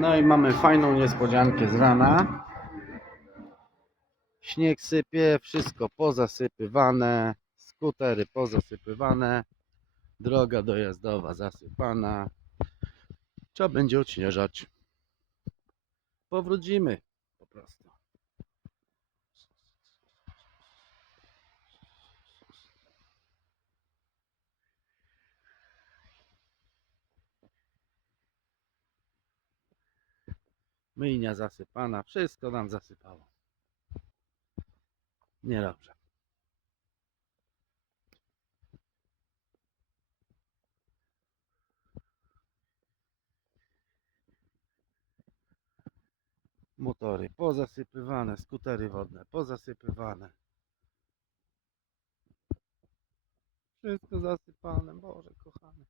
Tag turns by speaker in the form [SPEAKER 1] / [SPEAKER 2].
[SPEAKER 1] No i mamy fajną niespodziankę z rana. Śnieg sypie, wszystko pozasypywane, skutery pozasypywane, droga dojazdowa zasypana. Trzeba będzie odśnieżać. Powrócimy po prostu. Myjnia zasypana, wszystko nam zasypało. Niedobrze. Motory pozasypywane, skutery wodne pozasypywane. Wszystko zasypane, Boże kochany.